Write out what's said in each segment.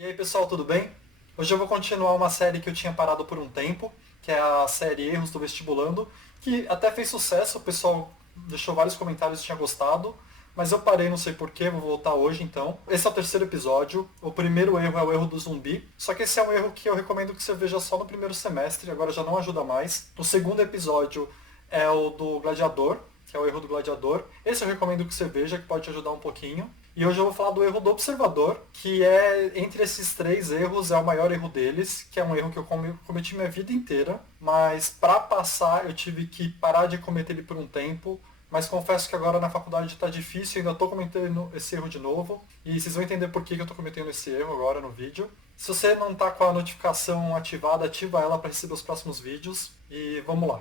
E aí pessoal, tudo bem? Hoje eu vou continuar uma série que eu tinha parado por um tempo, que é a série Erros do Vestibulando, que até fez sucesso, o pessoal deixou vários comentários e tinha gostado, mas eu parei, não sei porquê, vou voltar hoje então. Esse é o terceiro episódio, o primeiro erro é o erro do zumbi, só que esse é um erro que eu recomendo que você veja só no primeiro semestre, agora já não ajuda mais. O segundo episódio é o do gladiador, que é o erro do gladiador. Esse eu recomendo que você veja, que pode te ajudar um pouquinho. E hoje eu vou falar do erro do observador, que é, entre esses três erros, é o maior erro deles, que é um erro que eu cometi minha vida inteira, mas para passar eu tive que parar de cometer ele por um tempo, mas confesso que agora na faculdade está difícil, ainda estou cometendo esse erro de novo, e vocês vão entender por que eu estou cometendo esse erro agora no vídeo. Se você não está com a notificação ativada, ativa ela para receber os próximos vídeos, e vamos lá.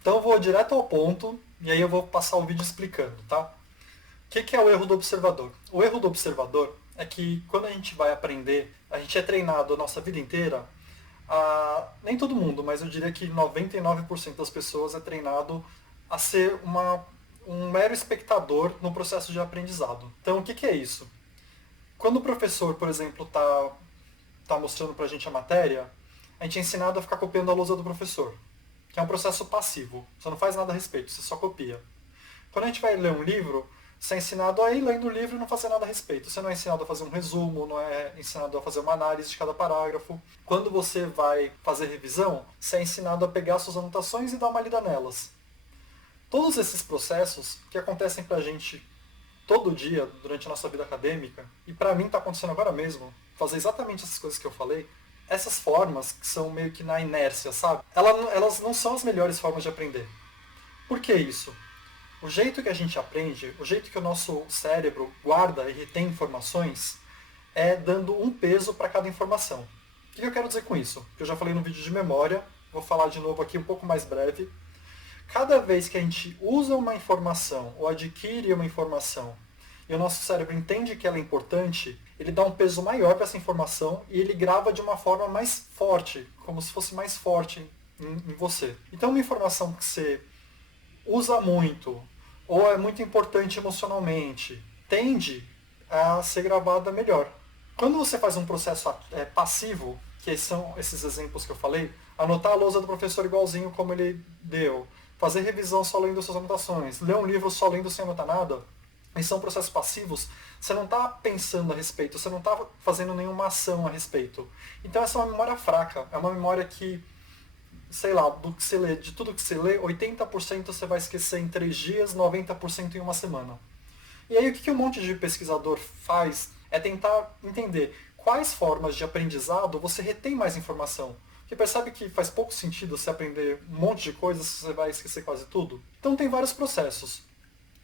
Então eu vou direto ao ponto e aí eu vou passar o vídeo explicando, tá? O que é o erro do observador? O erro do observador é que quando a gente vai aprender, a gente é treinado a nossa vida inteira, nem todo mundo, mas eu diria que 99% das pessoas é treinado a ser um mero espectador no processo de aprendizado. Então o que é isso? Quando o professor, por exemplo, tá mostrando pra gente a matéria, a gente é ensinado a ficar copiando a lousa do professor, que é um processo passivo. Você não faz nada a respeito, você só copia. Quando a gente vai ler um livro, você é ensinado a ir lendo o livro e não fazer nada a respeito. Você não é ensinado a fazer um resumo, não é ensinado a fazer uma análise de cada parágrafo. Quando você vai fazer revisão, você é ensinado a pegar suas anotações e dar uma lida nelas. Todos esses processos que acontecem pra gente todo dia durante a nossa vida acadêmica, e pra mim tá acontecendo agora mesmo, fazer exatamente essas coisas que eu falei, essas formas que são meio que na inércia, sabe? Elas não são as melhores formas de aprender. Por que isso? O jeito que a gente aprende, o jeito que o nosso cérebro guarda e retém informações, é dando um peso para cada informação. O que eu quero dizer com isso? Que eu já falei no vídeo de memória, vou falar de novo aqui um pouco mais breve. Cada vez que a gente usa uma informação ou adquire uma informação e o nosso cérebro entende que ela é importante, ele dá um peso maior para essa informação e ele grava de uma forma mais forte, como se fosse mais forte em você. Então, uma informação que você usa muito ou é muito importante emocionalmente tende a ser gravada melhor. Quando você faz um processo passivo, que são esses exemplos que eu falei, anotar a lousa do professor igualzinho como ele deu, fazer revisão só lendo suas anotações, ler um livro só lendo sem anotar nada, e são processos passivos, você não está pensando a respeito, você não está fazendo nenhuma ação a respeito. Então essa é uma memória fraca, é uma memória que, sei lá, do que você lê, de tudo que você lê, 80% você vai esquecer em 3 dias, 90% em uma semana. E aí o que um monte de pesquisador faz é tentar entender quais formas de aprendizado você retém mais informação. Porque percebe que faz pouco sentido você aprender um monte de coisas se você vai esquecer quase tudo. Então tem vários processos.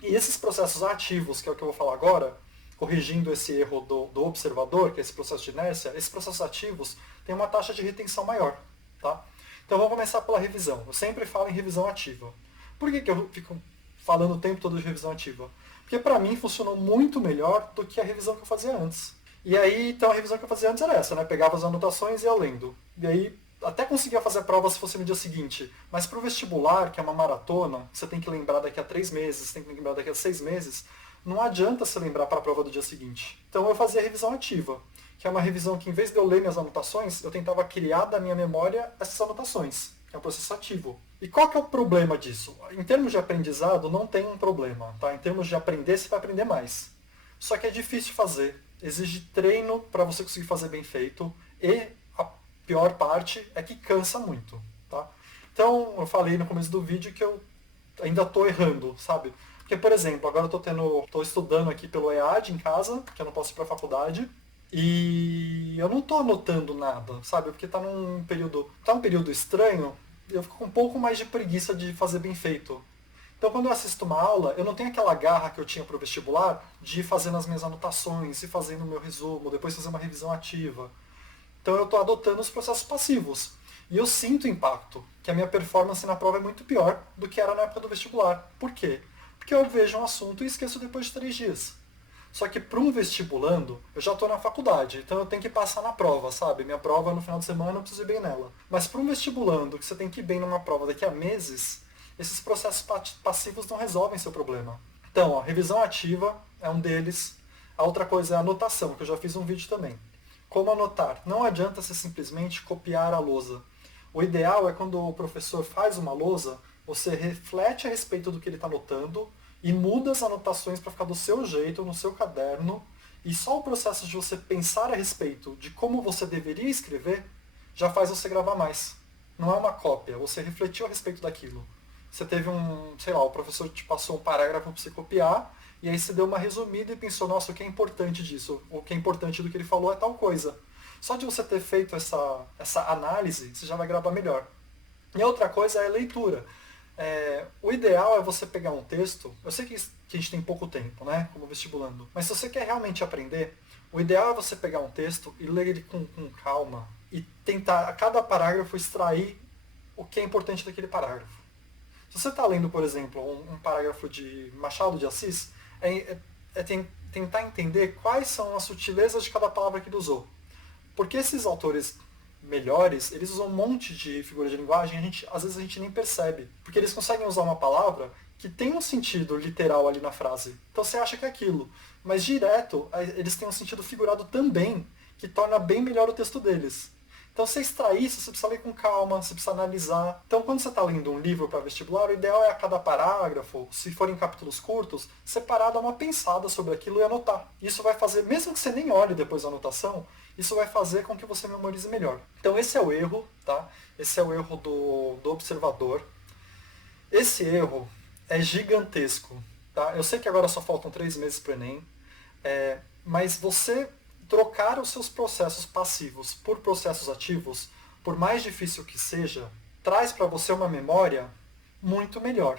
E esses processos ativos, que é o que eu vou falar agora, corrigindo esse erro do observador, que é esse processo de inércia, esses processos ativos têm uma taxa de retenção maior. Tá? Então vamos começar pela revisão. Eu sempre falo em revisão ativa. Por que eu fico falando o tempo todo de revisão ativa? Porque para mim funcionou muito melhor do que a revisão que eu fazia antes. E aí, então a revisão que eu fazia antes era essa, né? Pegava as anotações e ia lendo. E aí até conseguia fazer a prova se fosse no dia seguinte. Mas para o vestibular, que é uma maratona, você tem que lembrar daqui a 3 meses, você tem que lembrar daqui a 6 meses, não adianta você lembrar para a prova do dia seguinte. Então eu fazia a revisão ativa, que é uma revisão que, em vez de eu ler minhas anotações, eu tentava criar da minha memória essas anotações, que é um processo ativo. E qual que é o problema disso? Em termos de aprendizado, não tem um problema. Tá? Em termos de aprender, você vai aprender mais. Só que é difícil fazer. Exige treino para você conseguir fazer bem feito. E a pior parte é que cansa muito. Tá? Então, eu falei no começo do vídeo que eu ainda estou errando, sabe? Porque, por exemplo, agora eu estou estudando aqui pelo EAD em casa, que eu não posso ir para a faculdade, e eu não estou anotando nada, sabe? Porque tá um período estranho, eu fico com um pouco mais de preguiça de fazer bem feito. Então, quando eu assisto uma aula, eu não tenho aquela garra que eu tinha para o vestibular de ir fazendo as minhas anotações, e fazendo o meu resumo, depois fazer uma revisão ativa. Então, eu estou adotando os processos passivos. E eu sinto o impacto, que a minha performance na prova é muito pior do que era na época do vestibular. Por quê? Porque eu vejo um assunto e esqueço depois de 3 dias. Só que para um vestibulando, eu já estou na faculdade, então eu tenho que passar na prova, sabe? Minha prova é no final de semana, eu preciso ir bem nela. Mas para um vestibulando, que você tem que ir bem numa prova daqui a meses, esses processos passivos não resolvem seu problema. Então, ó, revisão ativa é um deles. A outra coisa é a anotação, que eu já fiz um vídeo também. Como anotar? Não adianta você simplesmente copiar a lousa. O ideal é quando o professor faz uma lousa, você reflete a respeito do que ele está anotando e muda as anotações para ficar do seu jeito, no seu caderno, e só o processo de você pensar a respeito de como você deveria escrever já faz você gravar mais. Não é uma cópia, você refletiu a respeito daquilo. Você teve sei lá, o professor te passou um parágrafo para você copiar, e aí você deu uma resumida e pensou, nossa, o que é importante disso? O que é importante do que ele falou é tal coisa. Só de você ter feito essa análise, você já vai gravar melhor. E a outra coisa é a leitura. O ideal é você pegar um texto, eu sei que a gente tem pouco tempo, né, como vestibulando, mas se você quer realmente aprender, o ideal é você pegar um texto e ler ele com calma e tentar a cada parágrafo extrair o que é importante daquele parágrafo. Se você está lendo, por exemplo, um parágrafo de Machado de Assis, tentar entender quais são as sutilezas de cada palavra que ele usou. Porque esses autores melhores, eles usam um monte de figuras de linguagem, às vezes a gente nem percebe. Porque eles conseguem usar uma palavra que tem um sentido literal ali na frase. Então você acha que é aquilo. Mas direto, eles têm um sentido figurado também, que torna bem melhor o texto deles. Então você extrair isso, você precisa ler com calma, você precisa analisar. Então quando você está lendo um livro para vestibular, o ideal é a cada parágrafo, se forem capítulos curtos, separar, dar uma pensada sobre aquilo e anotar. Isso vai fazer, mesmo que você nem olhe depois a anotação, isso vai fazer com que você memorize melhor. Então esse é o erro, tá? Esse é o erro do observador. Esse erro é gigantesco, tá? Eu sei que agora só faltam 3 meses para o Enem, mas você trocar os seus processos passivos por processos ativos, por mais difícil que seja, traz para você uma memória muito melhor.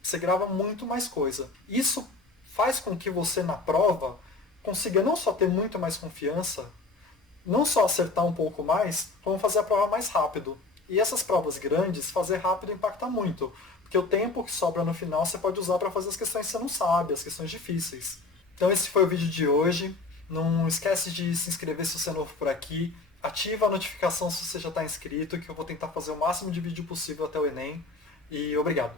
Você grava muito mais coisa. Isso faz com que você na prova consiga não só ter muito mais confiança, não só acertar um pouco mais, como fazer a prova mais rápido. E essas provas grandes, fazer rápido impacta muito, porque o tempo que sobra no final você pode usar para fazer as questões que você não sabe, as questões difíceis. Então esse foi o vídeo de hoje. Não esquece de se inscrever se você é novo por aqui. Ativa a notificação se você já está inscrito, que eu vou tentar fazer o máximo de vídeo possível até o Enem. E obrigado.